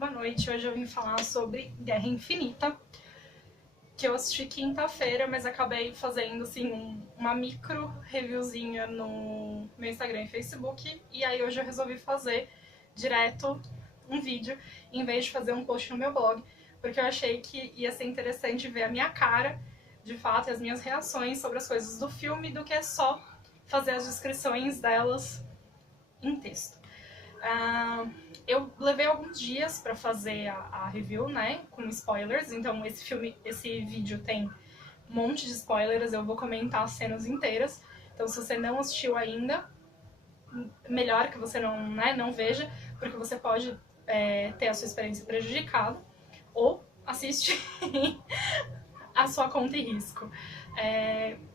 Boa noite, hoje eu vim falar sobre Guerra Infinita, que eu assisti quinta-feira, mas acabei fazendo assim uma micro reviewzinha no meu Instagram e Facebook, e aí hoje eu resolvi fazer direto um vídeo, em vez de fazer um post no meu blog, porque eu achei que ia ser interessante ver a minha cara, de fato, e as minhas reações sobre as coisas do filme, do que só fazer as descrições delas em texto. Eu levei alguns dias pra fazer a review, né, com spoilers, então esse vídeo tem um monte de spoilers, eu vou comentar as cenas inteiras, então se você não assistiu ainda, melhor que você não veja, porque você pode ter a sua experiência prejudicada, ou assiste a sua conta e risco.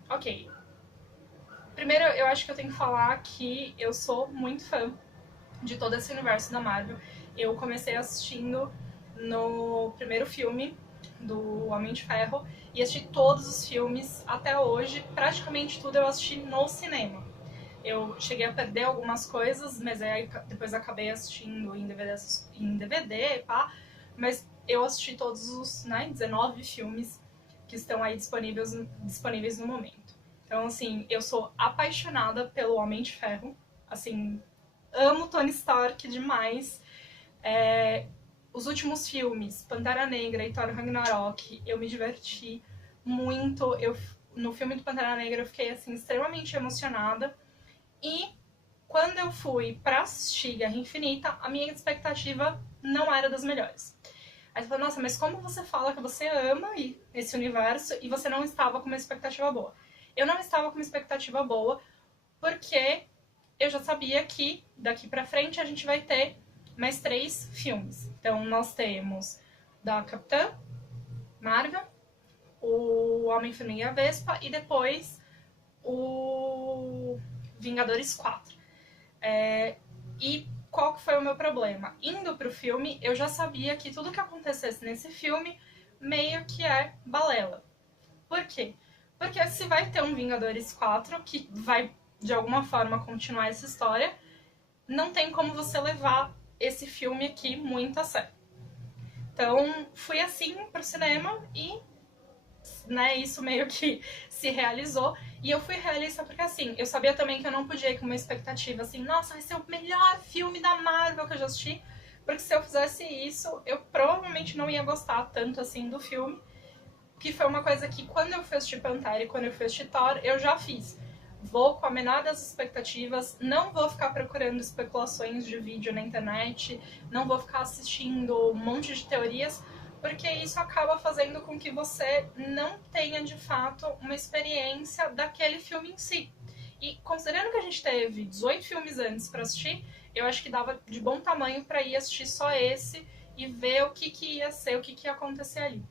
Ok. Primeiro, eu acho que eu tenho que falar que eu sou muito fã de todo esse universo da Marvel. Eu comecei assistindo no primeiro filme do Homem de Ferro e assisti todos os filmes até hoje, praticamente tudo eu assisti no cinema. Eu cheguei a perder algumas coisas, mas aí depois acabei assistindo em DVD, pá, mas eu assisti todos os 19 filmes que estão aí disponíveis no momento. Então, assim, eu sou apaixonada pelo Homem de Ferro, assim, amo Tony Stark demais. Os últimos filmes, Pantera Negra e Thor Ragnarok, eu me diverti muito. No filme do Pantera Negra eu fiquei assim, extremamente emocionada. E quando eu fui pra assistir Guerra Infinita, a minha expectativa não era das melhores. Aí você fala, nossa, mas como você fala que você ama esse universo e você não estava com uma expectativa boa? Eu não estava com uma expectativa boa porque eu já sabia que daqui pra frente a gente vai ter mais 3 filmes. Então nós temos da Capitã Marvel, o Homem-Formiga e a Vespa e depois o Vingadores 4. E qual que foi o meu problema? Indo pro filme, eu já sabia que tudo que acontecesse nesse filme meio que é balela. Por quê? Porque se vai ter um Vingadores 4 que vai de alguma forma continuar essa história, não tem como você levar esse filme aqui muito a sério. Então, fui assim pro cinema e isso meio que se realizou. E eu fui realista porque, assim, eu sabia também que eu não podia ir com uma expectativa assim, nossa, vai ser o melhor filme da Marvel que eu já assisti. Porque se eu fizesse isso, eu provavelmente não ia gostar tanto assim do filme. Que foi uma coisa que quando eu fui assistir Pantera e quando eu fui assistir Thor, eu já fiz. Vou com a menor das expectativas, não vou ficar procurando especulações de vídeo na internet, não vou ficar assistindo um monte de teorias, porque isso acaba fazendo com que você não tenha de fato uma experiência daquele filme em si. E considerando que a gente teve 18 filmes antes para assistir, eu acho que dava de bom tamanho para ir assistir só esse e ver o que ia ser, o que ia acontecer ali.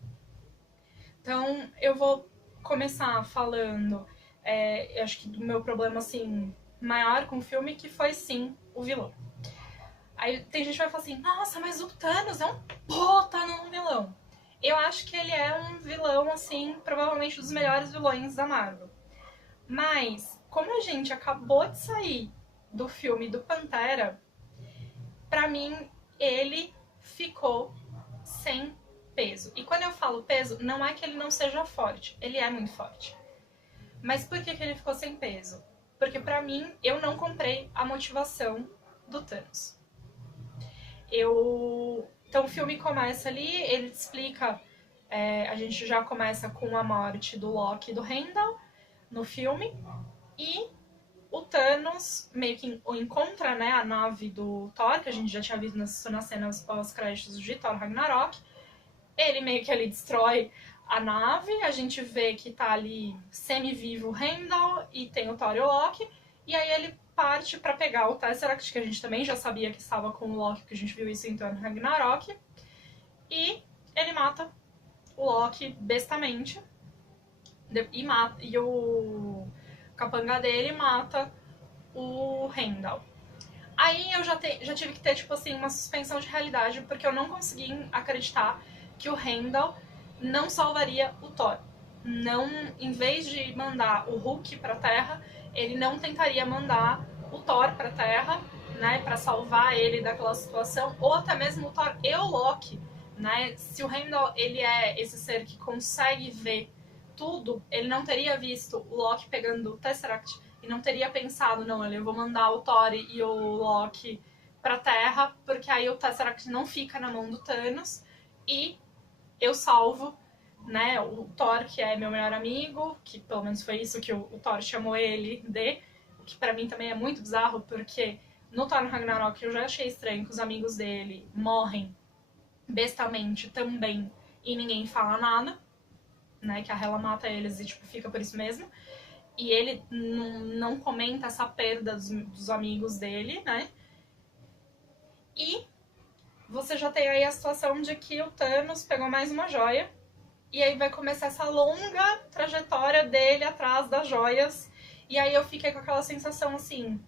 Então, eu vou começar falando, eu acho que do meu problema, assim, maior com o filme, que foi, sim, o vilão. Aí tem gente que vai falar assim, nossa, mas o Thanos é um puta num vilão. Eu acho que ele é um vilão, assim, provavelmente dos melhores vilões da Marvel. Mas, como a gente acabou de sair do filme do Pantera, pra mim, ele ficou sem peso. E quando eu falo peso, não é que ele não seja forte, ele é muito forte. Mas por que ele ficou sem peso? Porque pra mim, eu não comprei a motivação do Thanos. Então o filme começa ali, ele explica, a gente já começa com a morte do Loki e do Heimdall no filme, e o Thanos meio que encontra, né, a nave do Thor, que a gente já tinha visto nas cenas pós-créditos de Thor Ragnarok. Ele meio que ali destrói a nave, a gente vê que tá ali semi-vivo o Heimdall e tem o Thor e o Loki, e aí ele parte pra pegar o Tesseract, que a gente também já sabia que estava com o Loki, que a gente viu isso em Thor Ragnarok, e ele mata o Loki bestamente, e o capanga dele mata o Heimdall. Aí eu já tive que ter, tipo assim, uma suspensão de realidade, porque eu não consegui acreditar que o Heimdall não salvaria o Thor. Não, em vez de mandar o Hulk pra Terra, ele não tentaria mandar o Thor pra Terra, né, para salvar ele daquela situação, ou até mesmo o Thor e o Loki, né? Se o Heimdall, ele é esse ser que consegue ver tudo, ele não teria visto o Loki pegando o Tesseract e não teria pensado, não, eu vou mandar o Thor e o Loki pra Terra, porque aí o Tesseract não fica na mão do Thanos e eu salvo, né, o Thor, que é meu melhor amigo, que pelo menos foi isso que o Thor chamou ele de, o que pra mim também é muito bizarro, porque no Thor Ragnarok eu já achei estranho que os amigos dele morrem bestamente também e ninguém fala nada, né, que a Hela mata eles e tipo, fica por isso mesmo. E ele não comenta essa perda dos amigos dele, né? E você já tem aí a situação de que o Thanos pegou mais uma joia. E aí vai começar essa longa trajetória dele atrás das joias. E aí eu fiquei com aquela sensação assim,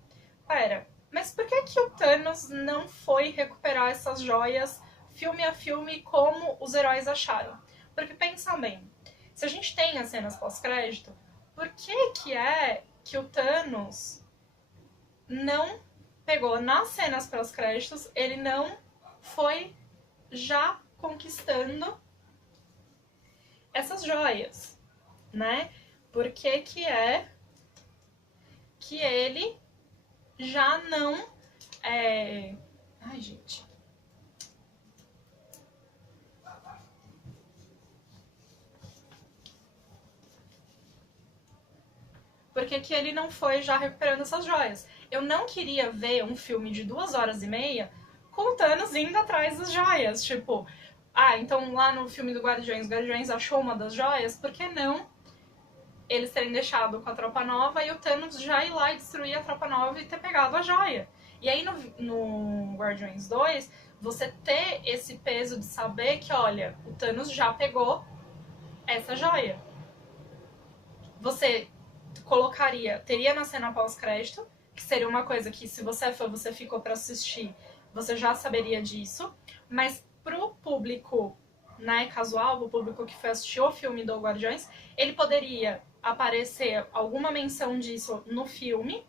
pera, mas por que que o Thanos não foi recuperar essas joias filme a filme como os heróis acharam? Porque pensa bem, se a gente tem as cenas pós-crédito, por que que é que o Thanos não pegou nas cenas pós-créditos, ele não foi já conquistando essas joias, né? Por que que é que ele já não... Ai, gente... Por que que ele não foi já recuperando essas joias? Eu não queria ver um filme de 2 horas e meia com o Thanos indo atrás das joias. Tipo, então lá no filme do Guardiões, o Guardiões achou uma das joias, por que não eles terem deixado com a Tropa Nova e o Thanos já ir lá e destruir a Tropa Nova e ter pegado a joia? E aí no Guardiões 2, você ter esse peso de saber que, olha, o Thanos já pegou essa joia. Você teria na cena pós-crédito, que seria uma coisa que se você é fã, você ficou pra assistir, você já saberia disso, mas pro público, né, casual, o público que foi assistir o filme do Guardiões, ele poderia aparecer alguma menção disso no filme,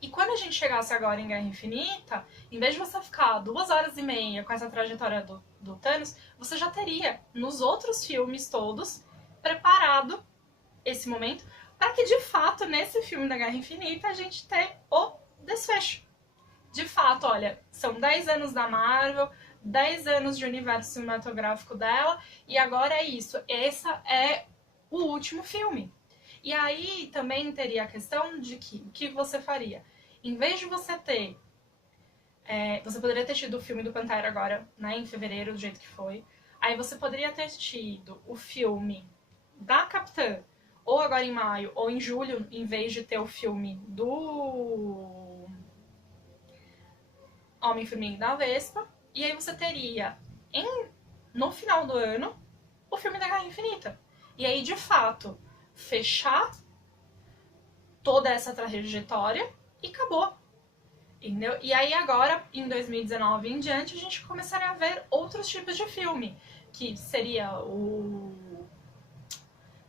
e quando a gente chegasse agora em Guerra Infinita, em vez de você ficar 2 horas e meia com essa trajetória do Thanos, você já teria, nos outros filmes todos, preparado esse momento, para que de fato nesse filme da Guerra Infinita a gente tenha o desfecho. De fato, olha, são 10 anos da Marvel, 10 anos de universo cinematográfico dela, e agora é isso. Esse é o último filme. E aí também teria a questão de que o que você faria? Em vez de você ter... você poderia ter tido o filme do Pantera agora, né, em fevereiro, do jeito que foi. Aí você poderia ter tido o filme da Capitã, ou agora em maio, ou em julho, em vez de ter o filme do Homem-Formiga e da Vespa. E aí você teria, no final do ano, o filme da Guerra Infinita. E aí, de fato, fechar toda essa trajetória e acabou. Entendeu? E aí agora, em 2019 em diante, a gente começaria a ver outros tipos de filme. Que seria o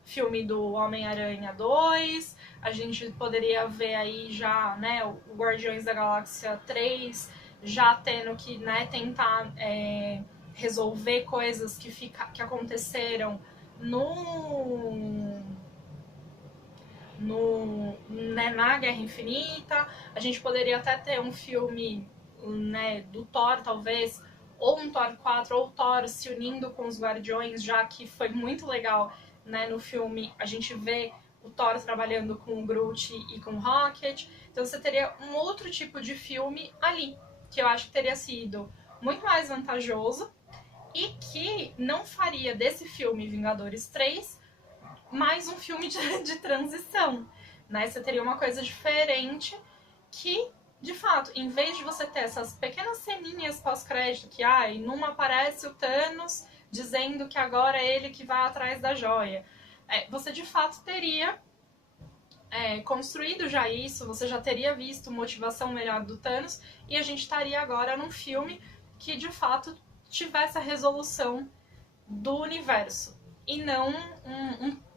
filme do Homem-Aranha 2, a gente poderia ver aí já, né, o Guardiões da Galáxia 3, já tendo que, né, tentar resolver coisas que aconteceram né, na Guerra Infinita. A gente poderia até ter um filme, né, do Thor, talvez, ou um Thor 4, ou Thor se unindo com os Guardiões, já que foi muito legal, né, no filme a gente vê o Thor trabalhando com o Groot e com o Rocket. Então você teria um outro tipo de filme ali, que eu acho que teria sido muito mais vantajoso e que não faria desse filme Vingadores 3 mais um filme de transição, né? Você teria uma coisa diferente que, de fato, em vez de você ter essas pequenas ceninhas pós-crédito que, numa aparece o Thanos dizendo que agora é ele que vai atrás da joia, você de fato teria construído já isso, você já teria visto motivação melhor do Thanos, e a gente estaria agora num filme que de fato tivesse a resolução do universo, e não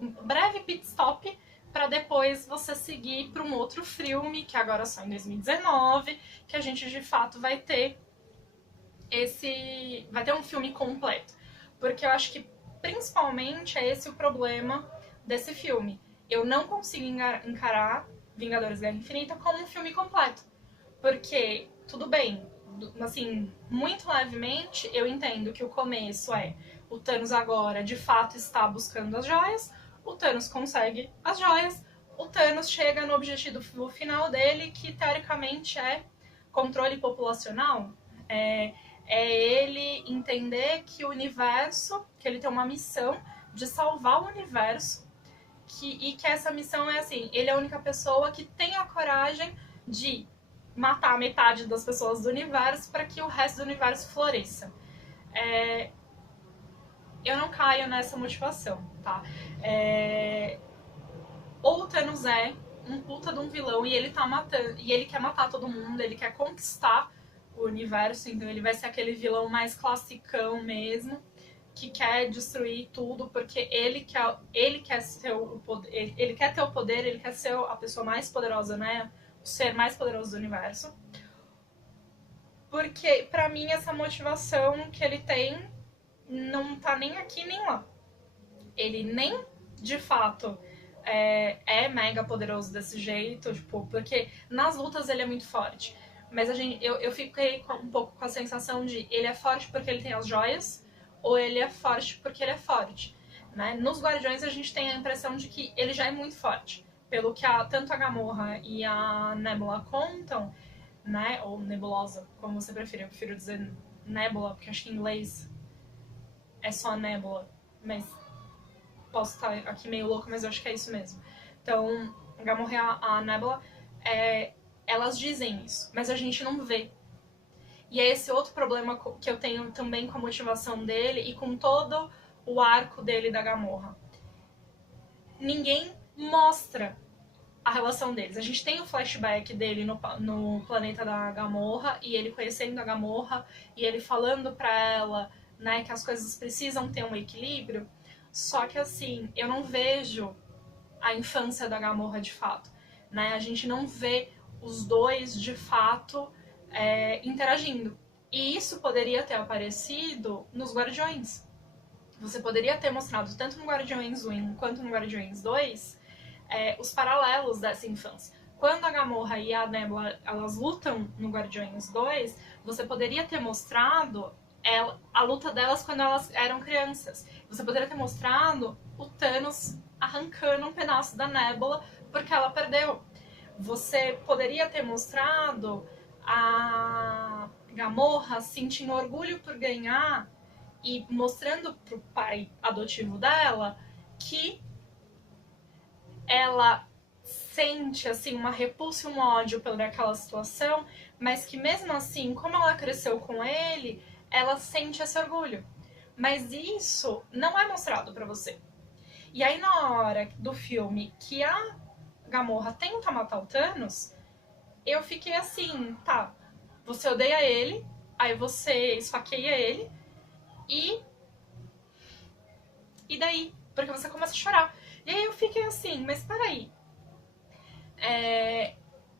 um breve pit stop para depois você seguir para um outro filme, que agora só em 2019, que a gente de fato vai ter um filme completo. Porque eu acho que principalmente é esse o problema desse filme. Eu não consigo encarar Vingadores Guerra Infinita como um filme completo. Porque, tudo bem, assim, muito levemente eu entendo que o começo é o Thanos agora de fato está buscando as joias, o Thanos consegue as joias, o Thanos chega no objetivo final dele, que teoricamente é controle populacional. É ele entender que o universo, que ele tem uma missão de salvar o universo, e que essa missão é assim, ele é a única pessoa que tem a coragem de matar metade das pessoas do universo para que o resto do universo floresça. Eu não caio nessa motivação, tá? Ou o Thanos é um puta de um vilão e ele tá matando, e ele quer matar todo mundo, ele quer conquistar o universo, então ele vai ser aquele vilão mais classicão mesmo, que quer destruir tudo porque ele quer ser o poder, ele quer ter o poder, ele quer ser a pessoa mais poderosa, né? O ser mais poderoso do universo. Porque pra mim essa motivação que ele tem não tá nem aqui nem lá. Ele nem de fato é mega poderoso desse jeito, tipo, porque nas lutas ele é muito forte. Mas eu fiquei um pouco com a sensação de ele é forte porque ele tem as joias, ou ele é forte porque ele é forte. Né? Nos Guardiões a gente tem a impressão de que ele já é muito forte. Pelo que tanto a Gamorra e a Nebula contam, né? Ou Nebulosa, como você preferir. Eu prefiro dizer Nebula, porque acho que em inglês é só Nebula. Mas posso estar aqui meio louco, mas eu acho que é isso mesmo. Então, a Gamorra e a Nebula, elas dizem isso, mas a gente não vê. E é esse outro problema que eu tenho também com a motivação dele e com todo o arco dele da Gamorra. Ninguém mostra a relação deles. A gente tem o flashback dele no planeta da Gamorra, e ele conhecendo a Gamorra, e ele falando pra ela, né, que as coisas precisam ter um equilíbrio. Só que assim, eu não vejo a infância da Gamorra de fato. Né? A gente não vê os dois de fato interagindo. E isso poderia ter aparecido nos Guardiões. Você poderia ter mostrado tanto no Guardiões 1 quanto no Guardiões 2 os paralelos dessa infância. Quando a Gamorra e a Nebula elas lutam no Guardiões 2, você poderia ter mostrado a luta delas quando elas eram crianças. Você poderia ter mostrado o Thanos arrancando um pedaço da Nebula porque ela perdeu. Você poderia ter mostrado a Gamorra sentindo orgulho por ganhar e mostrando pro pai adotivo dela que ela sente assim uma repulsa e um ódio por aquela situação, mas que mesmo assim, como ela cresceu com ele, ela sente esse orgulho. Mas isso não é mostrado pra você. E aí na hora do filme que a Gamorra tenta matar o Thanos, eu fiquei assim, tá, você odeia ele, aí você esfaqueia ele, e daí? Porque você começa a chorar. E aí eu fiquei assim, mas peraí.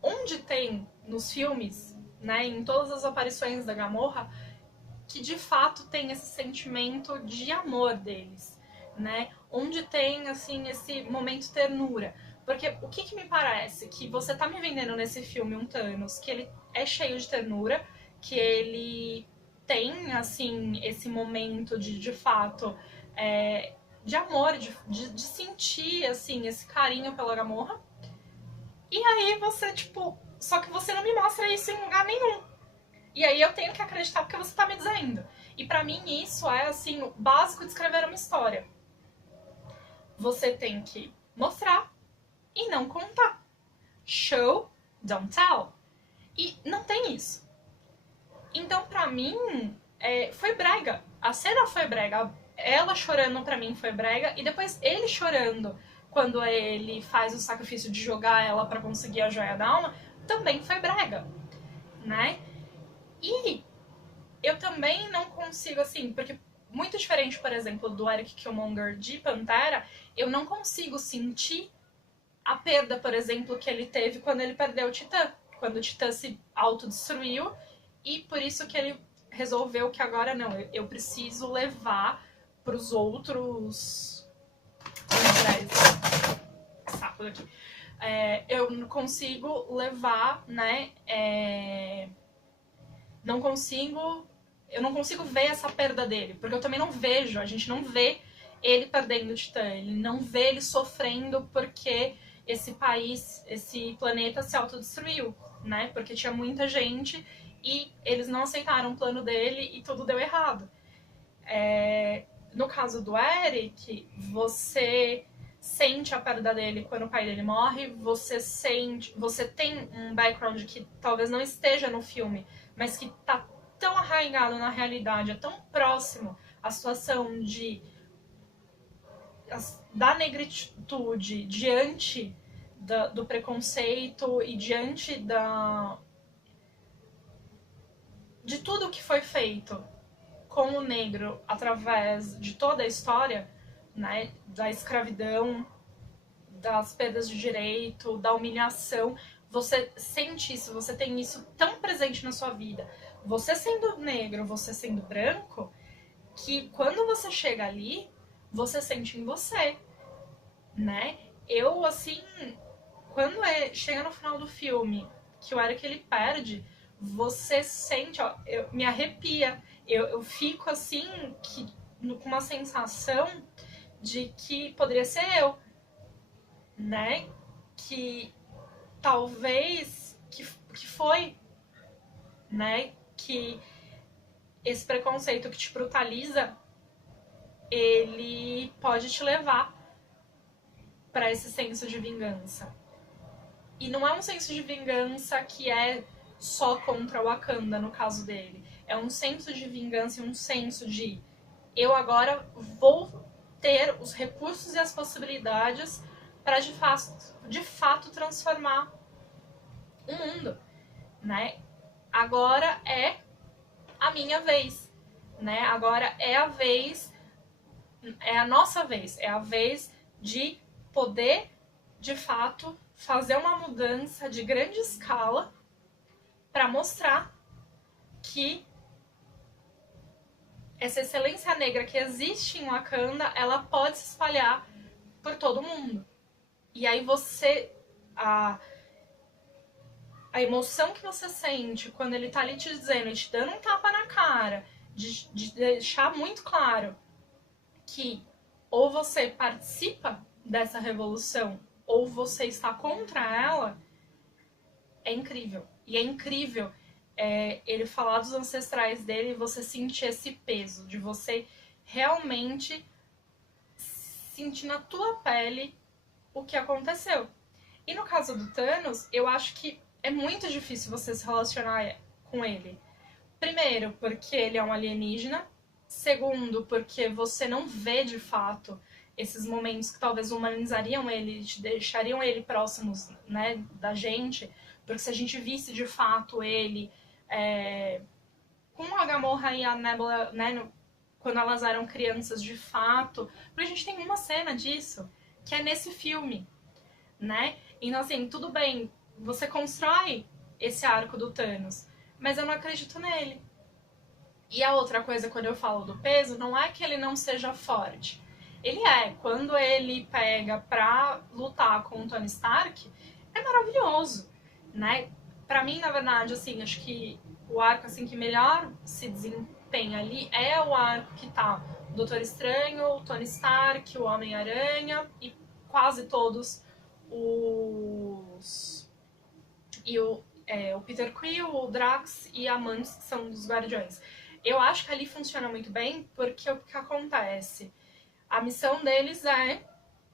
Onde tem nos filmes, né, em todas as aparições da Gamorra, que de fato tem esse sentimento de amor deles, né? Onde tem, assim, esse momento ternura. Porque o que me parece? Que você tá me vendendo nesse filme um Thanos que ele é cheio de ternura, que ele tem, assim, esse momento de fato, de amor, de sentir, assim, esse carinho pela Gamorra. E aí você, tipo, só que você não me mostra isso em lugar nenhum. E aí eu tenho que acreditar porque você tá me dizendo. E pra mim isso é, assim, o básico de escrever uma história. Você tem que mostrar e não contar. Show, don't tell. E não tem isso. Então, pra mim, foi brega. A cena foi brega. Ela chorando pra mim foi brega. E depois ele chorando quando ele faz o sacrifício de jogar ela pra conseguir a joia da alma, também foi brega. Né? E eu também não consigo, assim, porque muito diferente, por exemplo, do Eric Killmonger de Pantera, eu não consigo sentir a perda, por exemplo, que ele teve quando ele perdeu o Titã. Quando o Titã se autodestruiu, e por isso que ele resolveu que agora não, eu preciso levar para os outros... saco daqui. Eu não consigo levar, né? Eu não consigo ver essa perda dele, porque eu também não vejo, a gente não vê ele perdendo o Titã, ele não vê ele sofrendo porque esse país, esse planeta se autodestruiu, né? Porque tinha muita gente e eles não aceitaram o plano dele e tudo deu errado. No caso do Eric, você sente a perda dele quando o pai dele morre, você tem um background que talvez não esteja no filme, mas que tá tão arraigado na realidade, é tão próximo à situação da negritude diante do preconceito e diante de tudo que foi feito com o negro através de toda a história, né, da escravidão, das perdas de direito, da humilhação. Você sente isso, você tem isso tão presente na sua vida. Você sendo negro, você sendo branco, que quando você chega ali, você sente em você, né? Eu, assim, quando chega no final do filme, que o Eric ele perde, você sente, ó, me arrepia. Eu fico assim, com uma sensação de que poderia ser eu, né? Que talvez que foi, né? Que esse preconceito que te brutaliza, ele pode te levar para esse senso de vingança. E não é um senso de vingança que é só contra o Wakanda, no caso dele. É um senso de vingança e um senso de eu agora vou ter os recursos e as possibilidades para de fato transformar o mundo, né? Agora é a minha vez, né? Agora é a vez, é a nossa vez, é a vez de poder, de fato, fazer uma mudança de grande escala para mostrar que essa excelência negra que existe em Wakanda, ela pode se espalhar por todo mundo. E aí você... A emoção que você sente quando ele tá ali te dizendo, te dando um tapa na cara, de deixar muito claro que ou você participa dessa revolução ou você está contra ela, é incrível. E é incrível ele falar dos ancestrais dele e você sentir esse peso, de você realmente sentir na tua pele o que aconteceu. E no caso do Thanos, eu acho que é muito difícil você se relacionar com ele. Primeiro, porque ele é um alienígena. Segundo, porque você não vê de fato esses momentos que talvez humanizariam ele, te deixariam ele próximos, né, da gente. Porque se a gente visse de fato ele com a Gamorra e a Nebula, né, quando elas eram crianças de fato. Porque a gente tem uma cena disso, que é nesse filme, né? Então, assim, tudo bem, você constrói esse arco do Thanos, mas eu não acredito nele. E a outra coisa, quando eu falo do peso, não é que ele não seja forte. Ele é. Quando ele pega pra lutar com o Tony Stark, é maravilhoso, né? Pra mim, na verdade, assim, acho que o arco assim, que melhor se desempenha ali é o arco que tá o Doutor Estranho, o Tony Stark, o Homem-Aranha e quase todos o Peter Quill, o Drax e a Mantis, que são dos Guardiões. Eu acho que ali funciona muito bem, porque o que acontece? A missão deles é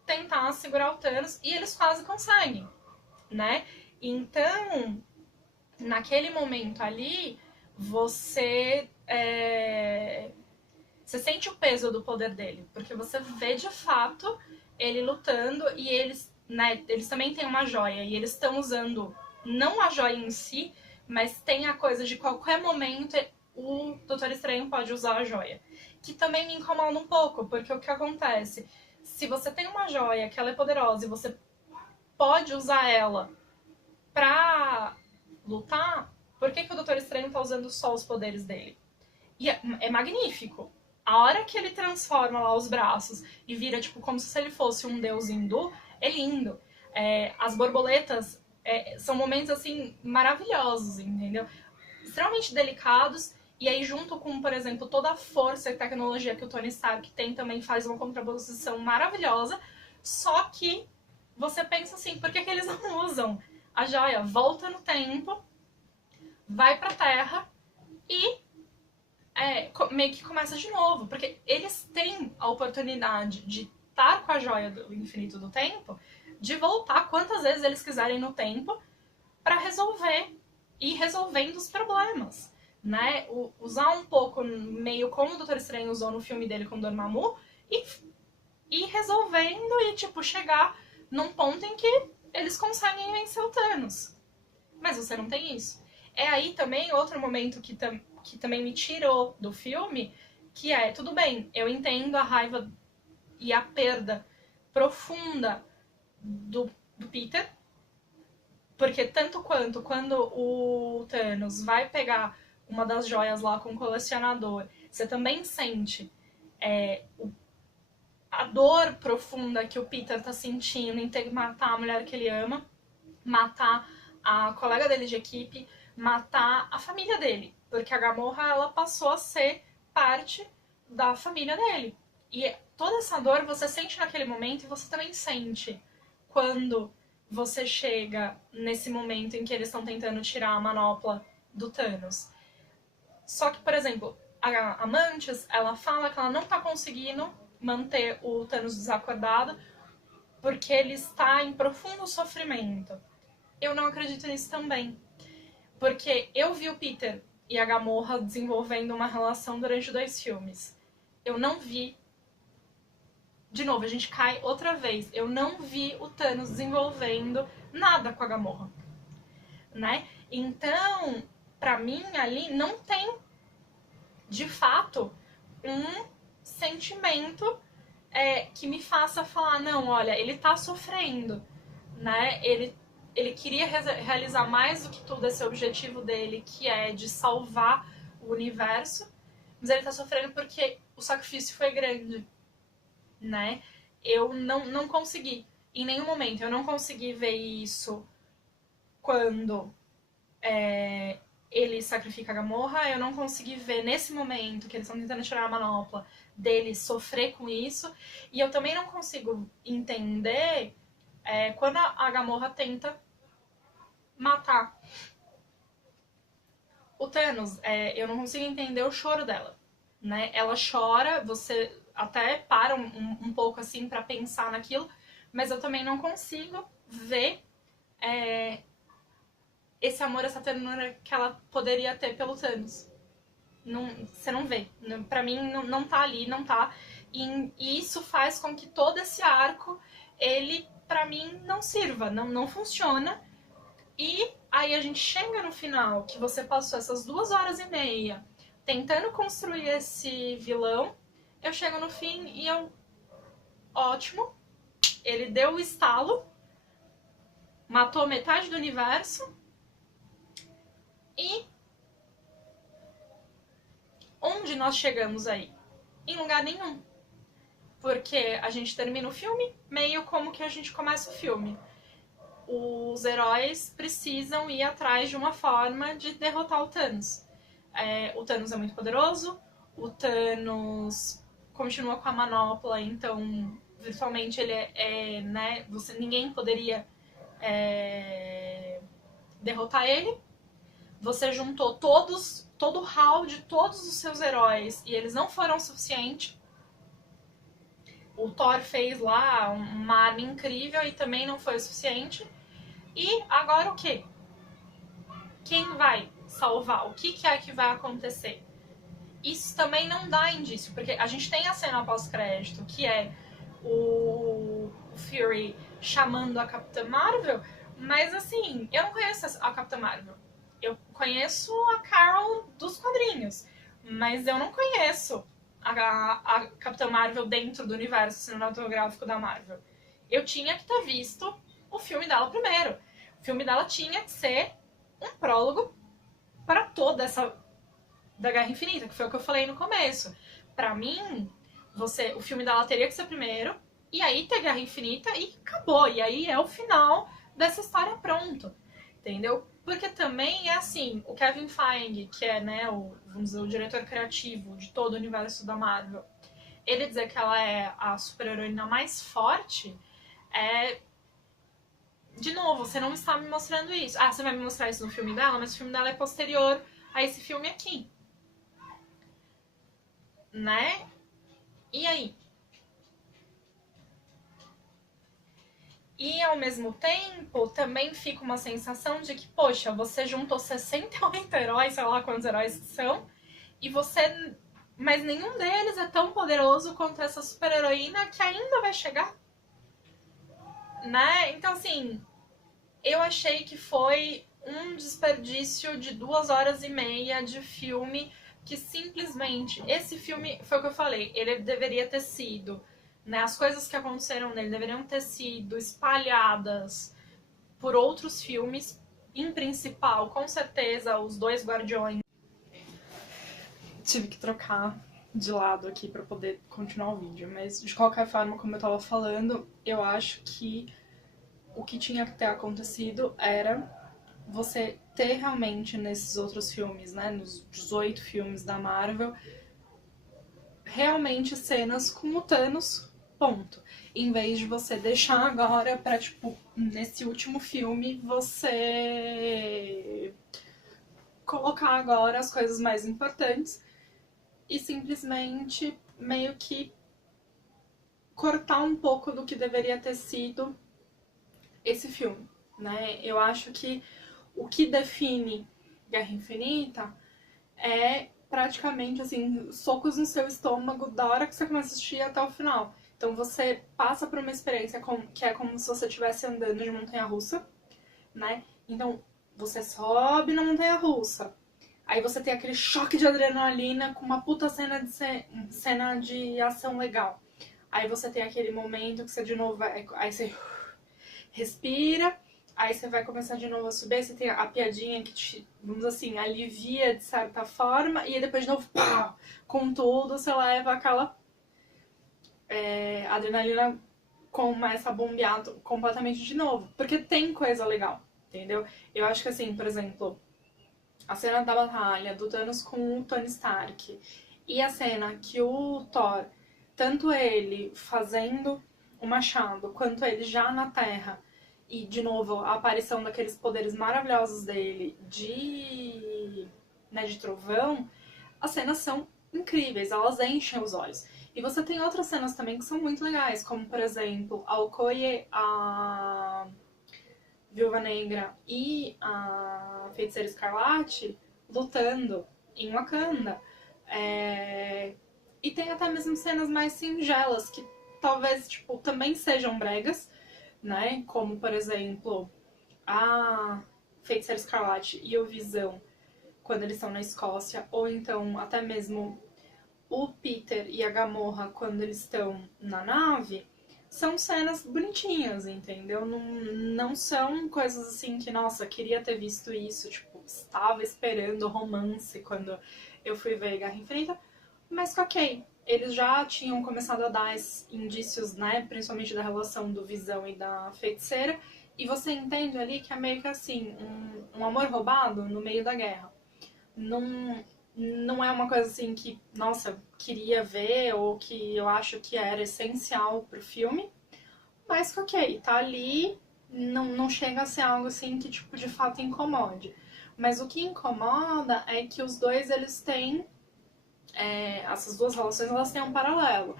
tentar segurar o Thanos, e eles quase conseguem, né? Então, naquele momento ali, você sente o peso do poder dele, porque você vê de fato ele lutando, e eles também têm uma joia, e eles estão usando não a joia em si, mas tem a coisa de qualquer momento o Doutor Estranho pode usar a joia. Que também me incomoda um pouco, porque o que acontece? Se você tem uma joia que ela é poderosa e você pode usar ela pra lutar, por que o Doutor Estranho tá usando só os poderes dele? E é magnífico. A hora que ele transforma lá os braços e vira, tipo, como se ele fosse um deus hindu, é lindo. As borboletas são momentos, assim, maravilhosos, entendeu? Extremamente delicados. E aí, junto com, por exemplo, toda a força e tecnologia que o Tony Stark tem, também faz uma contraposição maravilhosa. Só que você pensa assim, por que eles não usam a joia? Volta no tempo, vai pra Terra e meio que começa de novo, porque eles têm a oportunidade de estar com a joia do infinito do tempo, de voltar quantas vezes eles quiserem no tempo para resolver e resolvendo os problemas, né? Usar um pouco meio como o Doutor Estranho usou no filme dele com Dormammu e resolvendo e tipo chegar num ponto em que eles conseguem vencer o Thanos. Mas você não tem isso. É aí também outro momento que também me tirou do filme, que tudo bem, eu entendo a raiva e a perda profunda do Peter, porque tanto quanto quando o Thanos vai pegar uma das joias lá com o colecionador, você também sente a dor profunda que o Peter tá sentindo em ter que matar a mulher que ele ama, matar a colega dele de equipe, matar a família dele, porque a Gamorra ela passou a ser parte da família dele. E toda essa dor você sente naquele momento e você também sente quando você chega nesse momento em que eles estão tentando tirar a manopla do Thanos. Só que, por exemplo, a Mantis, ela fala que ela não tá conseguindo manter o Thanos desacordado porque ele está em profundo sofrimento. Eu não acredito nisso também. Porque eu vi o Peter e a Gamorra desenvolvendo uma relação durante 2 filmes. Eu não vi... De novo, a gente cai outra vez. Eu não vi o Thanos desenvolvendo nada com a Gamorra. Né? Então, pra mim, ali não tem, de fato, um sentimento que me faça falar, não, olha, ele tá sofrendo, né? Ele queria realizar mais do que tudo esse objetivo dele, que é de salvar o universo, mas ele tá sofrendo porque o sacrifício foi grande, né? Eu não consegui, em nenhum momento, eu não consegui ver isso quando ele sacrifica a Gamorra, eu não consegui ver nesse momento que eles estão tentando tirar a manopla dele sofrer com isso, e eu também não consigo entender quando a Gamorra tenta matar o Thanos. Eu não consigo entender o choro dela, né? Ela chora, você até para um pouco assim pra pensar naquilo, mas eu também não consigo ver esse amor, essa ternura que ela poderia ter pelo Thanos. Você não vê. Pra mim, não tá ali, não tá. E isso faz com que todo esse arco, ele, pra mim, não sirva, não funciona. E aí a gente chega no final, que você passou essas 2 horas e meia tentando construir esse vilão. Eu chego no fim e ótimo. Ele deu o estalo, matou metade do universo. E onde nós chegamos aí? Em lugar nenhum. Porque a gente termina o filme meio como que a gente começa o filme. Os heróis precisam ir atrás de uma forma de derrotar o Thanos. O Thanos é muito poderoso, o Thanos continua com a manopla, então virtualmente ele né, ninguém poderia derrotar ele. Você juntou todo o hall de todos os seus heróis e eles não foram o suficiente. O Thor fez lá uma arma incrível e também não foi o suficiente. E agora o quê? Quem vai salvar? O que é que vai acontecer? Isso também não dá indício, porque a gente tem a cena pós-crédito, que é o Fury chamando a Capitã Marvel, mas assim, eu não conheço a Capitã Marvel. Eu conheço a Carol dos quadrinhos, mas eu não conheço a Capitã Marvel dentro do universo cinematográfico da Marvel. Eu tinha que ter visto o filme dela primeiro. O filme dela tinha que ser um prólogo para toda essa da Guerra Infinita, que foi o que eu falei no começo. Pra mim, o filme dela teria que ser primeiro, e aí ter Guerra Infinita e acabou. E aí é o final dessa história pronto. Entendeu? Porque também é assim, o Kevin Feige, que é, né, vamos dizer, o diretor criativo de todo o universo da Marvel, ele dizer que ela é a super-heroína mais forte, de novo, você não está me mostrando isso. Ah, você vai me mostrar isso no filme dela, mas o filme dela é posterior a esse filme aqui. Né? E aí? E ao mesmo tempo, também fica uma sensação de que, poxa, você juntou 68 heróis, sei lá quantos heróis são, e você. Mas nenhum deles é tão poderoso quanto essa super-heroína que ainda vai chegar. Né? Então, assim, eu achei que foi um desperdício de 2 horas e meia de filme que simplesmente. Esse filme, foi o que eu falei, ele deveria ter sido. Né, as coisas que aconteceram nele deveriam ter sido espalhadas por outros filmes. Em principal, com certeza, os dois Guardiões. Tive que trocar de lado aqui para poder continuar o vídeo, mas de qualquer forma, como eu tava falando, eu acho que o que tinha que ter acontecido era você ter realmente nesses outros filmes, né, nos 18 filmes da Marvel, realmente cenas com o Thanos, ponto. Em vez de você deixar agora pra, tipo, nesse último filme, você colocar agora as coisas mais importantes e simplesmente meio que cortar um pouco do que deveria ter sido esse filme, né? Eu acho que o que define Guerra Infinita é praticamente, assim, socos no seu estômago da hora que você começa a assistir até o final. Então você passa por uma experiência que é como se você estivesse andando de montanha-russa, né? Então você sobe na montanha-russa, aí você tem aquele choque de adrenalina com uma puta cena de ação legal. Aí você tem aquele momento que você de novo vai, aí você respira, aí você vai começar de novo a subir, aí você tem a piadinha que te, vamos assim, alivia de certa forma, e aí depois de novo, pá, com tudo, você leva aquela adrenalina começa a bombear completamente de novo. Porque tem coisa legal, entendeu? Eu acho que assim, por exemplo, a cena da batalha do Thanos com o Tony Stark e a cena que o Thor, tanto ele fazendo o machado, quanto ele já na Terra, e de novo a aparição daqueles poderes maravilhosos dele de trovão, as cenas são incríveis, elas enchem os olhos. E você tem outras cenas também que são muito legais, como por exemplo a Okoye, a Viúva Negra e a Feiticeira Escarlate lutando em Wakanda. E tem até mesmo cenas mais singelas que talvez tipo, também sejam bregas, né? Como por exemplo a Feiticeira Escarlate e o Visão quando eles estão na Escócia, ou então até mesmo o Peter e a Gamorra quando eles estão na nave, são cenas bonitinhas, entendeu? Não são coisas assim que, nossa, queria ter visto isso, tipo, estava esperando romance quando eu fui ver Guerra Infinita, mas ok, eles já tinham começado a dar indícios, né, principalmente da relação do Visão e da Feiticeira, e você entende ali que é meio que assim, um amor roubado no meio da guerra. Não é uma coisa assim que, nossa, queria ver ou que eu acho que era essencial pro filme, mas que ok, tá ali, não chega a ser algo assim que tipo de fato incomode. Mas o que incomoda é que os dois eles têm essas duas relações elas têm um paralelo.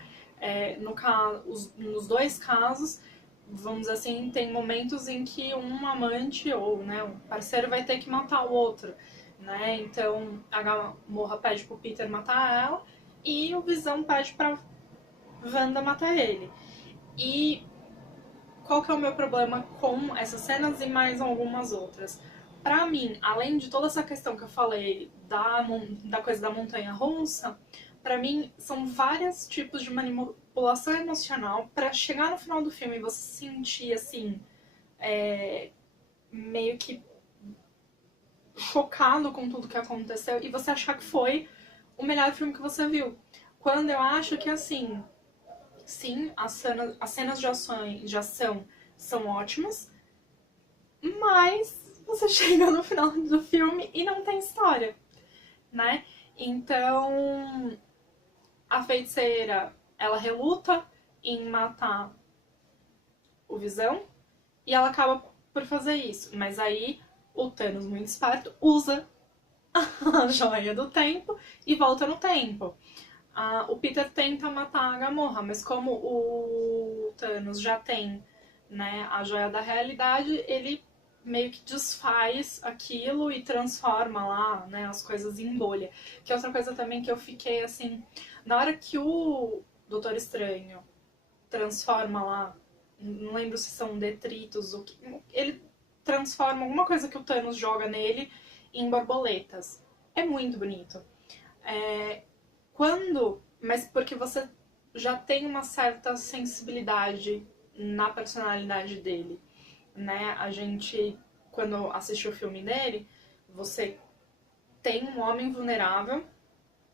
Nos dois casos, vamos dizer assim, tem momentos em que um amante ou né, um parceiro vai ter que matar o outro. Né? Então a Gamorra pede pro Peter matar ela e o Visão pede pra Wanda matar ele. E qual que é o meu problema com essas cenas e mais algumas outras? Pra mim, além de toda essa questão que eu falei da coisa da montanha-russa, pra mim são vários tipos de manipulação emocional pra chegar no final do filme e você sentir assim meio que chocado com tudo que aconteceu e você achar que foi o melhor filme que você viu. Quando eu acho que, assim, sim, as cenas de ação são ótimas, mas você chega no final do filme e não tem história, né? Então, a feiticeira, ela reluta em matar o Visão e ela acaba por fazer isso. Mas aí o Thanos, muito esperto, usa a joia do tempo e volta no tempo. O Peter tenta matar a Gamorra, mas como o Thanos já tem, né, a joia da realidade, ele meio que desfaz aquilo e transforma lá, né, as coisas em bolha. Que é outra coisa também que eu fiquei assim, na hora que o Doutor Estranho transforma lá, não lembro se são detritos, o que, ele transforma alguma coisa que o Thanos joga nele em borboletas. É muito bonito. Mas porque você já tem uma certa sensibilidade na personalidade dele, né? A gente, quando assistiu o filme dele, você tem um homem vulnerável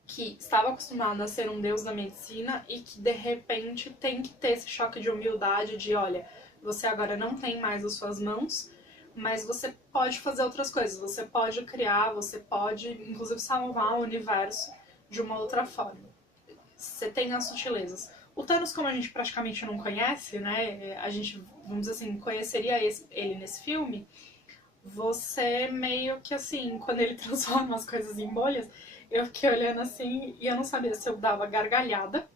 que estava acostumado a ser um deus da medicina e que de repente tem que ter esse choque de humildade de, olha, você agora não tem mais as suas mãos, mas você pode fazer outras coisas, você pode criar, você pode inclusive salvar o universo de uma outra forma. Você tem as sutilezas. O Thanos, como a gente praticamente não conhece, né, a gente, vamos dizer assim, conheceria ele nesse filme, você meio que assim, quando ele transforma as coisas em bolhas, eu fiquei olhando assim e eu não sabia se eu dava gargalhada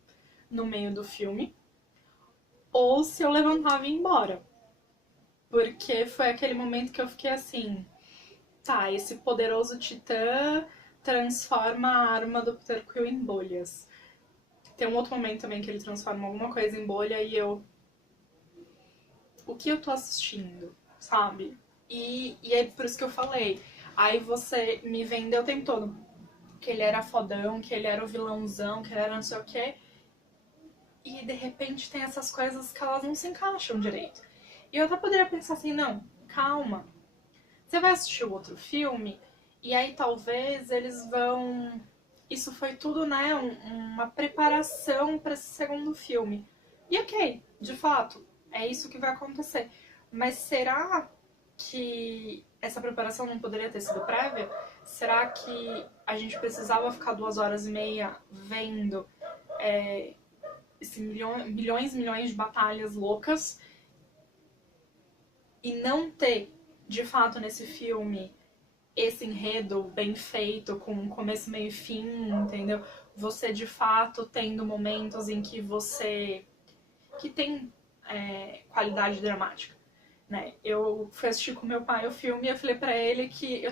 no meio do filme ou se eu levantava e ia embora. Porque foi aquele momento que eu fiquei assim, tá, esse poderoso titã transforma a arma do Peter Quill em bolhas. Tem um outro momento também que ele transforma alguma coisa em bolha e eu... O que eu tô assistindo, sabe? E é por isso que eu falei. Aí você me vendeu o tempo todo que ele era fodão, que ele era o vilãozão, que ele era não sei o quê. E de repente tem essas coisas que elas não se encaixam direito. E eu até poderia pensar assim, não, calma. Você vai assistir o outro filme e aí talvez eles vão... Isso foi tudo, né, uma preparação para esse segundo filme. E ok, de fato, é isso que vai acontecer. Mas será que essa preparação não poderia ter sido prévia? Será que a gente precisava ficar 2 horas e meia vendo esse milhões e milhões de batalhas loucas e não ter, de fato, nesse filme esse enredo bem feito, com começo, meio e fim, entendeu? Você, de fato, tendo momentos em que você... que tem qualidade dramática, né? Eu fui assistir com meu pai o filme e eu falei pra ele que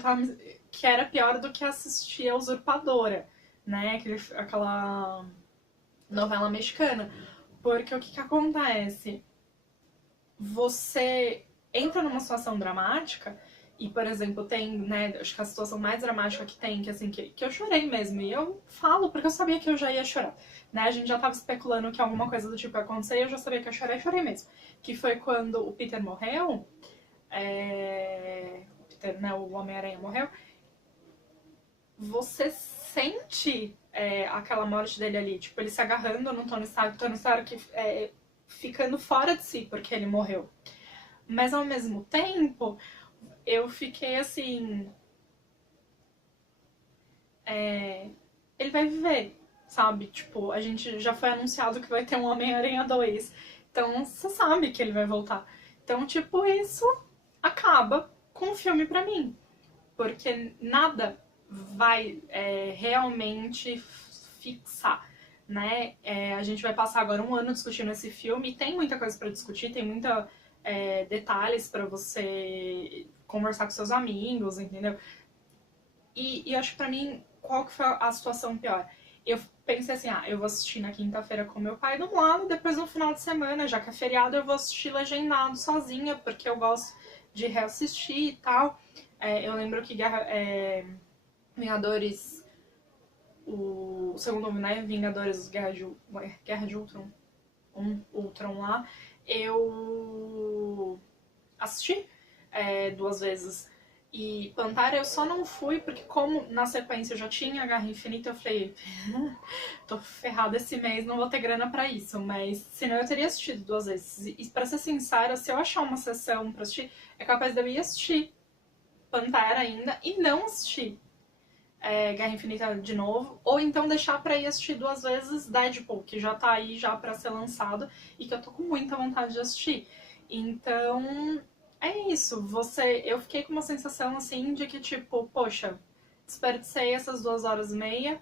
que era pior do que assistir a Usurpadora, né? Aquela novela mexicana. Porque o que acontece? Você entra numa situação dramática e, por exemplo, tem, né, acho que a situação mais dramática que tem, que assim, que eu chorei mesmo, e eu falo porque eu sabia que eu já ia chorar, né, a gente já tava especulando que alguma coisa do tipo ia acontecer e eu já sabia que eu chorei, chorei mesmo, que foi quando o Peter morreu, o Peter, né, o Homem-Aranha morreu, você sente aquela morte dele ali, tipo, ele se agarrando no Tony Stark ficando fora de si porque ele morreu. Mas ao mesmo tempo, eu fiquei assim. Ele vai viver, sabe? Tipo, a gente já foi anunciado que vai ter um Homem-Aranha 2. Então você sabe que ele vai voltar. Então, tipo, isso acaba com o filme pra mim. Porque nada vai realmente fixar. Né? A gente vai passar agora um ano discutindo esse filme e tem muita coisa pra discutir, tem muita detalhes pra você conversar com seus amigos, entendeu? E acho que pra mim, qual que foi a situação pior? Eu pensei assim, eu vou assistir na quinta-feira com meu pai de um lado, depois no final de semana, já que é feriado, eu vou assistir legendado sozinha, porque eu gosto de reassistir e tal. Eu lembro que Vingadores, o segundo nome, né? Vingadores Guerra de Ultron, Ultron lá, eu assisti 2 vezes. E Pantera eu só não fui porque como na sequência eu já tinha Guerra Infinita, eu falei, tô ferrada esse mês, não vou ter grana pra isso. Mas senão eu teria assistido 2 vezes. E pra ser sincera, se eu achar uma sessão pra assistir, é capaz de eu ir assistir Pantera ainda e não assistir Guerra Infinita de novo, ou então deixar pra ir assistir 2 vezes Deadpool, que já tá aí já pra ser lançado e que eu tô com muita vontade de assistir. Então, é isso. Eu fiquei com uma sensação assim de que tipo, poxa, desperdicei essas 2 horas e meia,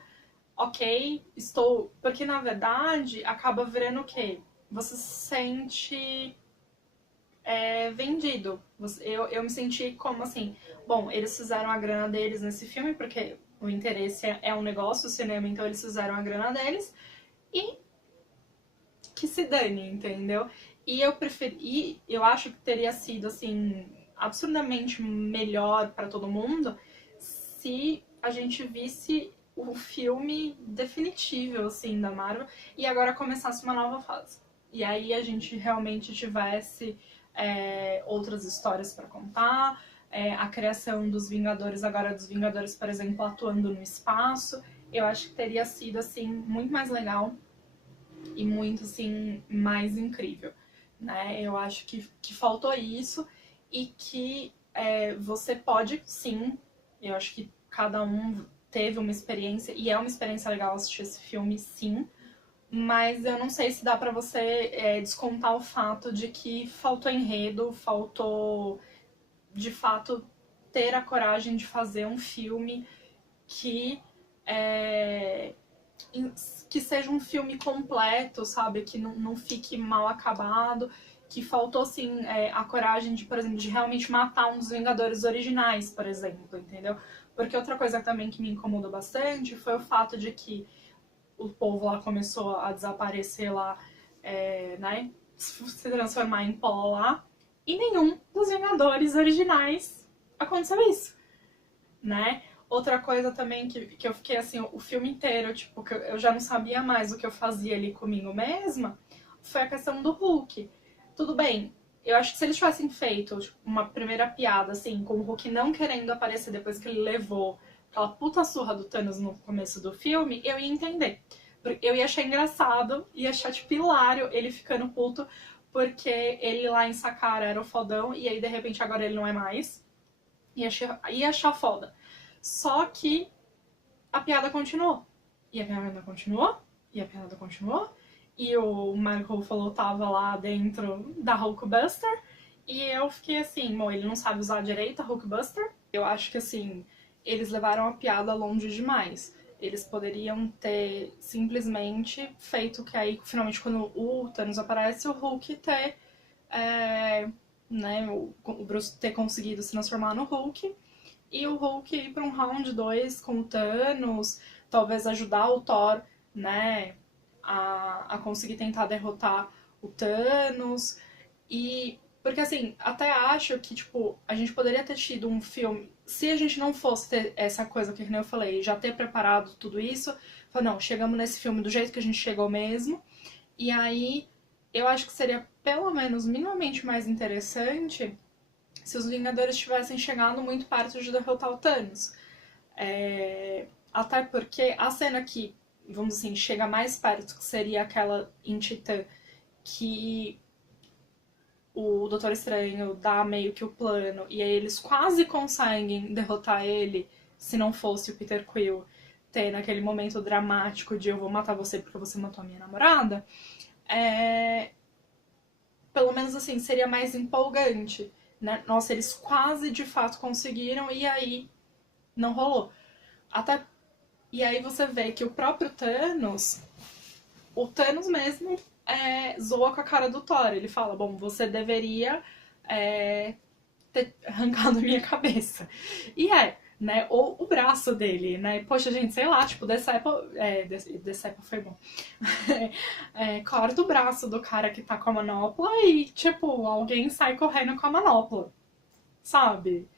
ok, estou. Porque na verdade acaba virando o quê? Você se sente vendido. Eu me senti como assim, bom, eles fizeram a grana deles nesse filme, porque o interesse é um negócio, o cinema, então eles fizeram a grana deles, e que se dane, entendeu? E eu acho que teria sido, assim, absurdamente melhor pra todo mundo se a gente visse o filme definitivo, assim, da Marvel, e agora começasse uma nova fase. E aí a gente realmente tivesse outras histórias pra contar, a criação dos Vingadores, agora dos Vingadores, por exemplo, atuando no espaço. Eu acho que teria sido, assim, muito mais legal e muito, assim, mais incrível, né? Eu acho que faltou isso e que você pode, sim, eu acho que cada um teve uma experiência, e é uma experiência legal assistir esse filme, sim, mas eu não sei se dá pra você descontar o fato de que faltou enredo, faltou, de fato, ter a coragem de fazer um filme que que seja um filme completo, sabe? Que não fique mal acabado, que faltou, assim, a coragem de, por exemplo, de realmente matar um dos Vingadores originais, por exemplo, entendeu? Porque outra coisa também que me incomodou bastante foi o fato de que o povo lá começou a desaparecer lá, né? Se transformar em pó lá, e nenhum dos Vingadores originais aconteceu isso, né? Outra coisa também que eu fiquei assim, o filme inteiro, tipo, que eu já não sabia mais o que eu fazia ali comigo mesma, foi a questão do Hulk. Tudo bem, eu acho que se eles tivessem feito tipo, uma primeira piada, assim, com o Hulk não querendo aparecer depois que ele levou aquela puta surra do Thanos no começo do filme, eu ia entender. Eu ia achar engraçado, ia achar tipo hilário ele ficando puto, porque ele lá em Sakara era o fodão, e aí de repente agora ele não é mais. Ia achar foda. Só que a piada continuou. E a piada continuou. E a piada continuou. E o Mark Ruffalo tava lá dentro da Hulkbuster. E eu fiquei assim, bom, ele não sabe usar direito a Hulkbuster. Eu acho que assim, eles levaram a piada longe demais. Eles poderiam ter simplesmente feito que aí, finalmente, quando o Thanos aparece, o Hulk ter, né, o Bruce ter conseguido se transformar no Hulk e o Hulk ir para um round 2 com o Thanos, talvez ajudar o Thor, né, a conseguir tentar derrotar o Thanos. E porque assim, até acho que tipo, a gente poderia ter tido um filme, se a gente não fosse ter essa coisa que eu falei, já ter preparado tudo isso, falar, não, chegamos nesse filme do jeito que a gente chegou mesmo. E aí eu acho que seria pelo menos minimamente mais interessante se os Vingadores tivessem chegado muito perto de derrotar o Thanos. Até porque a cena que, vamos assim, chega mais perto, que seria aquela em Titã, que o Doutor Estranho dá meio que o plano, e aí eles quase conseguem derrotar ele, se não fosse o Peter Quill ter naquele momento dramático de eu vou matar você porque você matou a minha namorada, pelo menos assim, seria mais empolgante, né? Nossa, eles quase de fato conseguiram e aí não rolou. Até e aí você vê que o próprio Thanos, o Thanos mesmo zoa com a cara do Thor. Ele fala, bom, você deveria ter arrancado a minha cabeça. E né, ou o braço dele, né? Poxa, gente, sei lá, tipo, Deception foi bom. Corta o braço do cara que tá com a manopla e, tipo, alguém sai correndo com a manopla, sabe?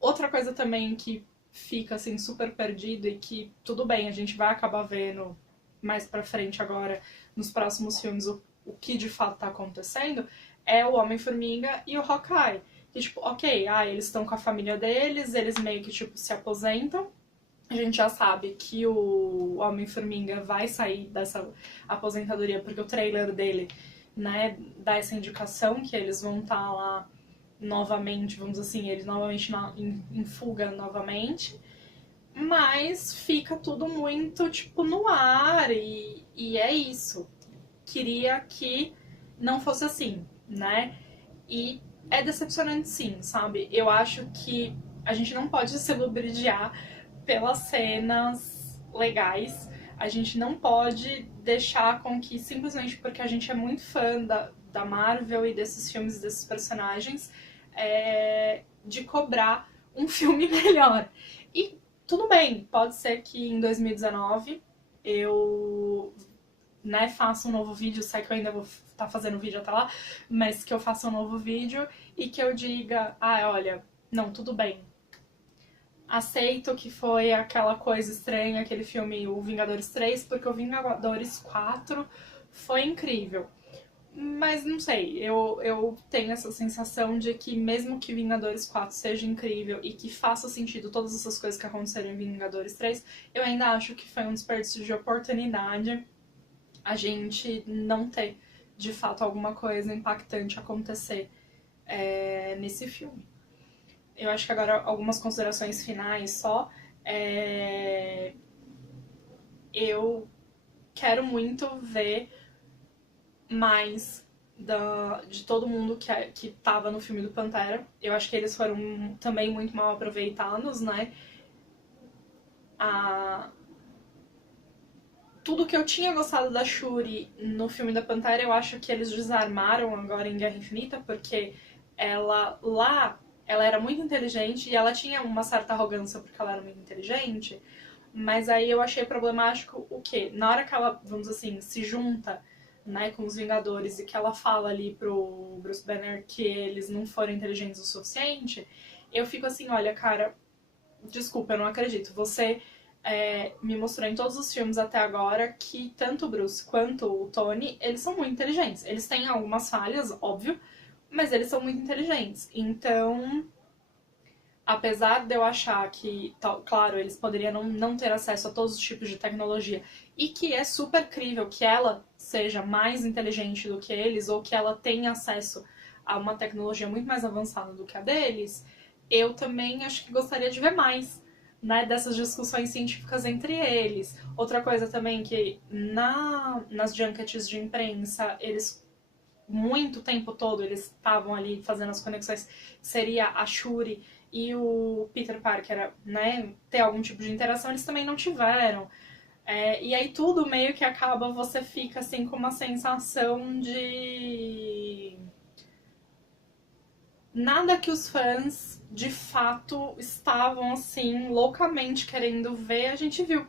Outra coisa também que fica, assim, super perdido e que, tudo bem, a gente vai acabar vendo mais pra frente agora, nos próximos filmes, o que de fato tá acontecendo, é o Homem-Formiga e o Hawkeye. Que, tipo, ok, eles estão com a família deles, eles meio que, tipo, se aposentam. A gente já sabe que o Homem-Formiga vai sair dessa aposentadoria, porque o trailer dele, né, dá essa indicação que eles vão estar lá novamente, vamos dizer assim, eles novamente em fuga novamente. Mas fica tudo muito, tipo, no ar e é isso. Queria que não fosse assim, né? E é decepcionante sim, sabe? Eu acho que a gente não pode se lubridiar pelas cenas legais. A gente não pode deixar com que, simplesmente porque a gente é muito fã da Marvel e desses filmes e desses personagens, de cobrar um filme melhor. E tudo bem, pode ser que em 2019 eu, né, faça um novo vídeo, sei que eu ainda vou estar fazendo vídeo até lá, mas que eu faça um novo vídeo e que eu diga, olha, não, tudo bem. Aceito que foi aquela coisa estranha, aquele filme O Vingadores 3, porque o Vingadores 4 foi incrível. Mas não sei, eu tenho essa sensação de que mesmo que Vingadores 4 seja incrível e que faça sentido todas essas coisas que aconteceram em Vingadores 3, eu ainda acho que foi um desperdício de oportunidade a gente não ter, de fato, alguma coisa impactante acontecer nesse filme. Eu acho que agora algumas considerações finais só. Eu quero muito ver mais de todo mundo que tava no filme do Pantera. Eu acho que eles foram também muito mal aproveitados, né? Tudo que eu tinha gostado da Shuri no filme da Pantera, eu acho que eles desarmaram agora em Guerra Infinita, porque ela era muito inteligente e ela tinha uma certa arrogância porque ela era muito inteligente, mas aí eu achei problemático o quê? Na hora que ela, vamos dizer assim, se junta, né, com os Vingadores e que ela fala ali pro Bruce Banner que eles não foram inteligentes o suficiente, eu fico assim, olha, cara, desculpa, eu não acredito. Você me mostrou em todos os filmes até agora que tanto o Bruce quanto o Tony, eles são muito inteligentes. Eles têm algumas falhas, óbvio, mas eles são muito inteligentes. Então, apesar de eu achar que, claro, eles poderiam não ter acesso a todos os tipos de tecnologia e que é super crível que ela seja mais inteligente do que eles ou que ela tenha acesso a uma tecnologia muito mais avançada do que a deles, eu também acho que gostaria de ver mais, né, dessas discussões científicas entre eles. Outra coisa também que nas junkets de imprensa, eles muito tempo todo eles estavam ali fazendo as conexões, seria a Shuri e o Peter Parker, né, ter algum tipo de interação, eles também não tiveram. E aí tudo meio que acaba, você fica assim com uma sensação de nada que os fãs de fato estavam assim loucamente querendo ver, a gente viu,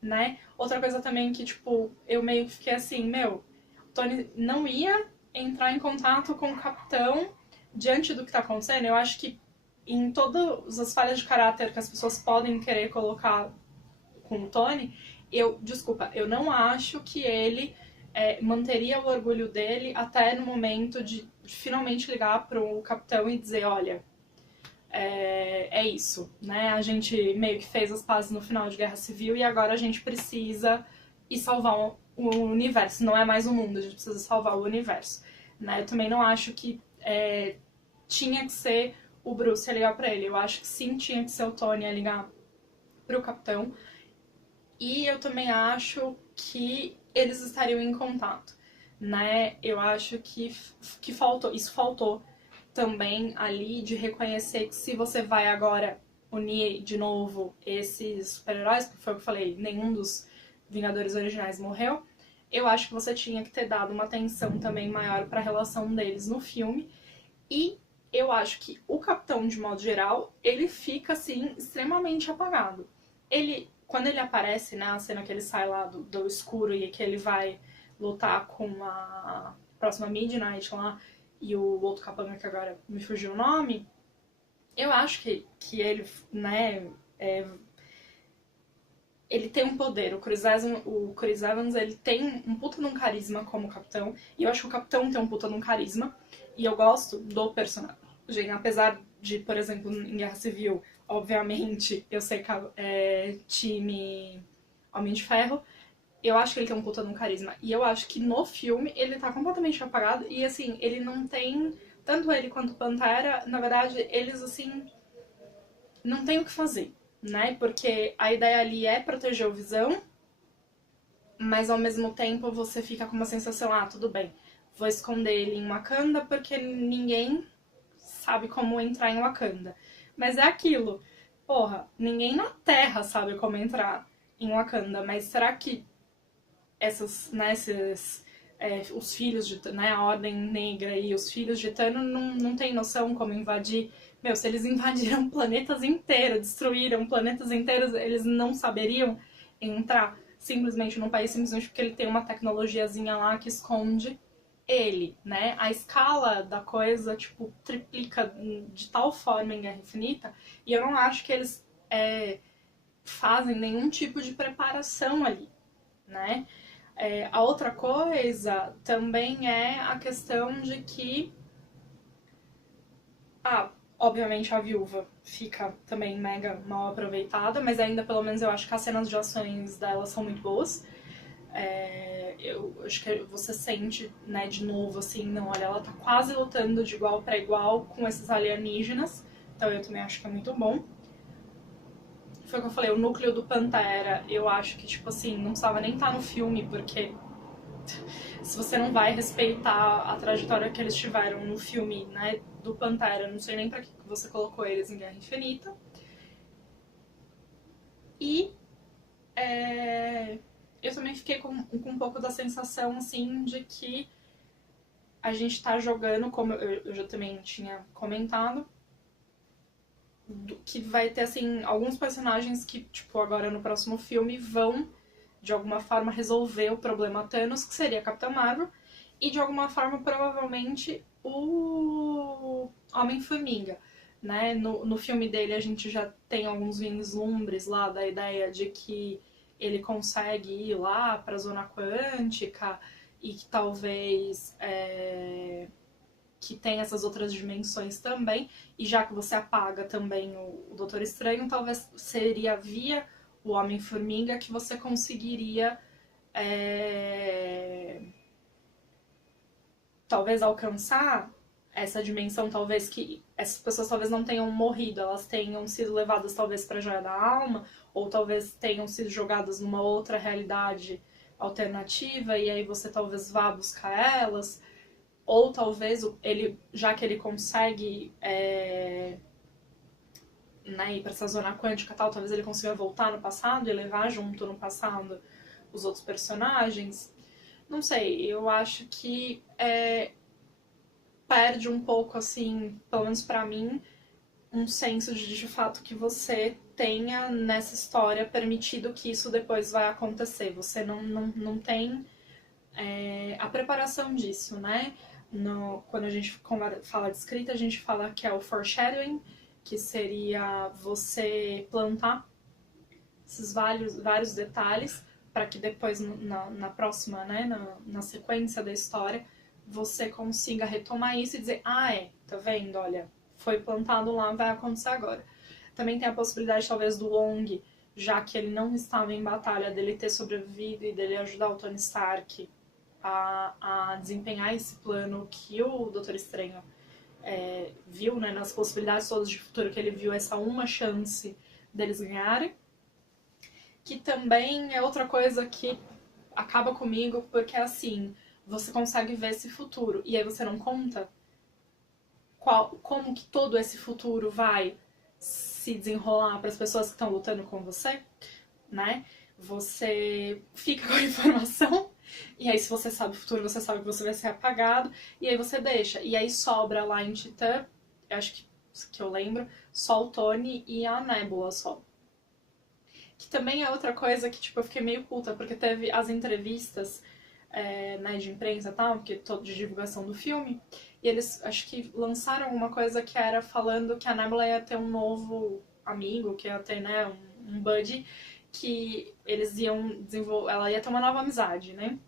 né? Outra coisa também que, tipo, eu meio que fiquei assim, meu, o Tony não ia entrar em contato com o Capitão diante do que tá acontecendo. Eu acho que em todas as falhas de caráter que as pessoas podem querer colocar com o Tony, desculpa, eu não acho que ele manteria o orgulho dele até no momento de finalmente ligar pro Capitão e dizer, olha, é isso, né? A gente meio que fez as pazes no final de Guerra Civil e agora a gente precisa ir salvar o universo. Não é mais o mundo, a gente precisa salvar o universo, né? Eu também não acho que tinha que ser o Bruce a ligar pra ele. Eu acho que sim, tinha que ser o Tony a ligar pro Capitão. E eu também acho que eles estariam em contato, né? Eu acho que isso faltou também ali de reconhecer que se você vai agora unir de novo esses super-heróis, porque foi o que eu falei, nenhum dos Vingadores originais morreu, eu acho que você tinha que ter dado uma atenção também maior para a relação deles no filme. E eu acho que o Capitão, de modo geral, ele fica assim extremamente apagado. Quando ele aparece, né, a cena que ele sai lá do escuro e que ele vai lutar com a próxima Midnight lá e o outro capanga que agora me fugiu o nome, eu acho que ele, né, ele tem um poder. O Chris Evans, ele tem um puta de um carisma como capitão. E eu acho que o capitão tem um puta de um carisma. E eu gosto do personagem. Apesar de, por exemplo, em Guerra Civil, obviamente, eu sei que é time Homem de Ferro. Eu acho que ele tem um puta de um carisma. E eu acho que no filme ele tá completamente apagado. E assim, ele não tem... Tanto ele quanto o Pantera, na verdade, eles assim... Não tem o que fazer, né? Porque a ideia ali é proteger o Visão, mas ao mesmo tempo você fica com uma sensação, ah, tudo bem, vou esconder ele em Wakanda porque ninguém sabe como entrar em Wakanda. Mas é aquilo, porra, ninguém na Terra sabe como entrar em Wakanda, mas será que os filhos de, né, a Ordem Negra e os filhos de Thanos não tem noção como invadir? Meu, se eles invadiram planetas inteiros, destruíram planetas inteiros, eles não saberiam entrar simplesmente num país simplesmente porque ele tem uma tecnologiazinha lá que esconde ele, né? A escala da coisa, tipo, triplica de tal forma em Guerra Infinita, e eu não acho que eles fazem nenhum tipo de preparação ali, né? A outra coisa também é a questão de que, obviamente a viúva fica também mega mal aproveitada, mas ainda pelo menos eu acho que as cenas de ações dela são muito boas. Eu acho que você sente, né, de novo, assim, não, olha, ela tá quase lutando de igual para igual com esses alienígenas, então eu também acho que é muito bom. Foi o que eu falei, o núcleo do Pantera, eu acho que, tipo assim, não precisava nem estar no filme, porque se você não vai respeitar a trajetória que eles tiveram no filme, né, do Pantera, não sei nem pra que você colocou eles em Guerra Infinita. E eu também fiquei com um pouco da sensação, assim, de que a gente tá jogando, como eu já também tinha comentado, que vai ter, assim, alguns personagens que, tipo, agora no próximo filme vão, de alguma forma, resolver o problema Thanos, que seria a Capitã Marvel, e de alguma forma, provavelmente, o Homem-Formiga. Né? No filme dele a gente já tem alguns vislumbres lá da ideia de que ele consegue ir lá para a zona quântica e que talvez que tem essas outras dimensões também, e já que você apaga também o Doutor Estranho, talvez seria via o Homem-Formiga que você conseguiria talvez alcançar essa dimensão, talvez que essas pessoas talvez não tenham morrido, elas tenham sido levadas talvez para a joia da alma, ou talvez tenham sido jogadas numa outra realidade alternativa, e aí você talvez vá buscar elas, ou talvez ele, já que ele consegue né, ir para essa zona quântica e tal, talvez ele consiga voltar no passado e levar junto no passado os outros personagens. Não sei, eu acho que perde um pouco, assim, pelo menos pra mim, um senso de fato que você tenha nessa história permitido que isso depois vai acontecer. Você não tem a preparação disso, né? Quando a gente fala de escrita, a gente fala que é o foreshadowing, que seria você plantar esses vários detalhes para que depois na próxima, né, na sequência da história, você consiga retomar isso e dizer, tá vendo, olha, foi plantado lá, vai acontecer agora. Também tem a possibilidade, talvez, do Wong, já que ele não estava em batalha, dele ter sobrevivido e dele ajudar o Tony Stark a desempenhar esse plano que o Doutor Estranho viu, né, nas possibilidades todas de futuro que ele viu, essa uma chance deles ganharem. Que também é outra coisa que acaba comigo, porque assim, você consegue ver esse futuro e aí você não conta como que todo esse futuro vai se desenrolar para as pessoas que estão lutando com você, né? Você fica com a informação e aí se você sabe o futuro, você sabe que você vai ser apagado e aí você deixa. E aí sobra lá em Titã, eu acho que eu lembro, só o Tony e a Nebula só. Que também é outra coisa que, tipo, eu fiquei meio puta, porque teve as entrevistas né, de imprensa e tal, porque de divulgação do filme, e eles, acho que lançaram alguma coisa que era falando que a Nebula ia ter um novo amigo, que ia ter, né, um buddy, que eles iam desenvolver, ela ia ter uma nova amizade, né?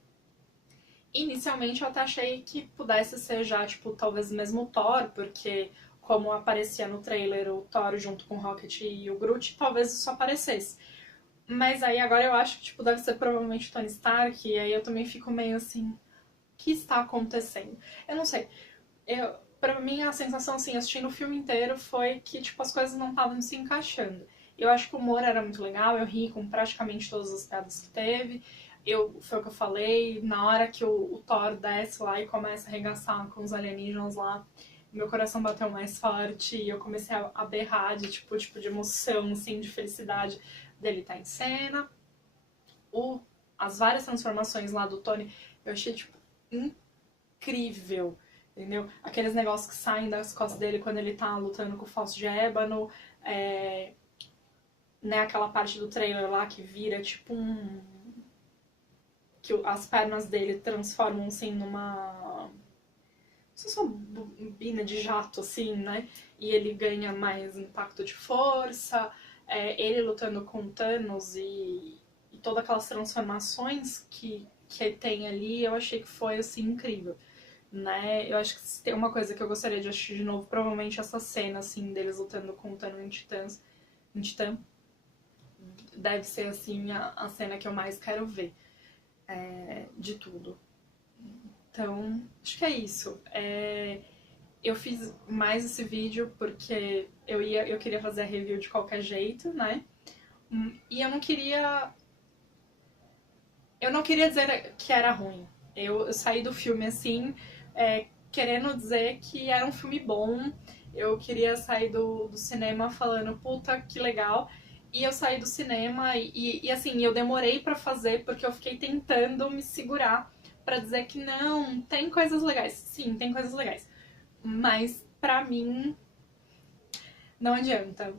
Inicialmente eu até achei que pudesse ser já, tipo, talvez mesmo o Thor, porque como aparecia no trailer o Thor junto com o Rocket e o Groot, talvez isso aparecesse. Mas aí agora eu acho que, tipo, deve ser provavelmente o Tony Stark, e aí eu também fico meio assim, o que está acontecendo? Eu não sei. Pra mim, a sensação, assim, assistindo o filme inteiro foi que, tipo, as coisas não estavam se encaixando. Eu acho que o humor era muito legal, eu ri com praticamente todas as piadas que teve. Foi o que eu falei, na hora que o Thor desce lá e começa a arregaçar com os alienígenas lá, meu coração bateu mais forte e eu comecei a berrar de, tipo de emoção, assim, de felicidade dele estar em cena. O, as várias transformações lá do Tony, eu achei, tipo, incrível, entendeu? Aqueles negócios que saem das costas dele quando ele tá lutando com o falso de ébano, né, aquela parte do trailer lá que vira tipo que as pernas dele transformam assim numa... Não sei se é uma bobina de jato, assim, né? E ele ganha mais impacto de força, ele lutando com Thanos e todas aquelas transformações que tem ali, eu achei que foi, assim, incrível. Né? Eu acho que se tem uma coisa que eu gostaria de assistir de novo, provavelmente essa cena, assim, deles lutando com o Thanos em Titã, deve ser, assim, a cena que eu mais quero ver de tudo. Então, acho que é isso. Eu fiz mais esse vídeo porque eu queria fazer a review de qualquer jeito, né? E eu não queria dizer que era ruim. Eu saí do filme assim, querendo dizer que era um filme bom. Eu queria sair do cinema falando, puta, que legal. E eu saí do cinema e assim, eu demorei pra fazer porque eu fiquei tentando me segurar pra dizer que não, tem coisas legais. Sim, tem coisas legais. Mas pra mim, não adianta.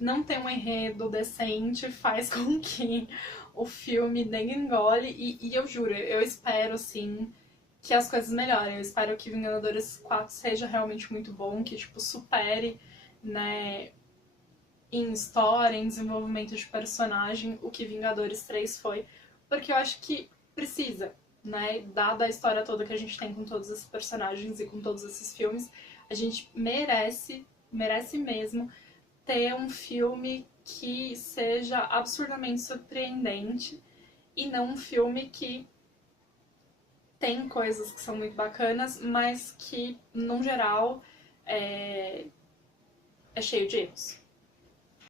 Não ter um enredo decente faz com que o filme nem engole. E eu juro, eu espero, assim, que as coisas melhorem. Eu espero que Vingadores 4 seja realmente muito bom, que, tipo, supere, né, em história, em desenvolvimento de personagem, o que Vingadores 3 foi. Porque eu acho que precisa, né, dada a história toda que a gente tem com todos esses personagens e com todos esses filmes, a gente merece mesmo ter um filme que seja absurdamente surpreendente e não um filme que tem coisas que são muito bacanas, mas que, no geral, é cheio de erros.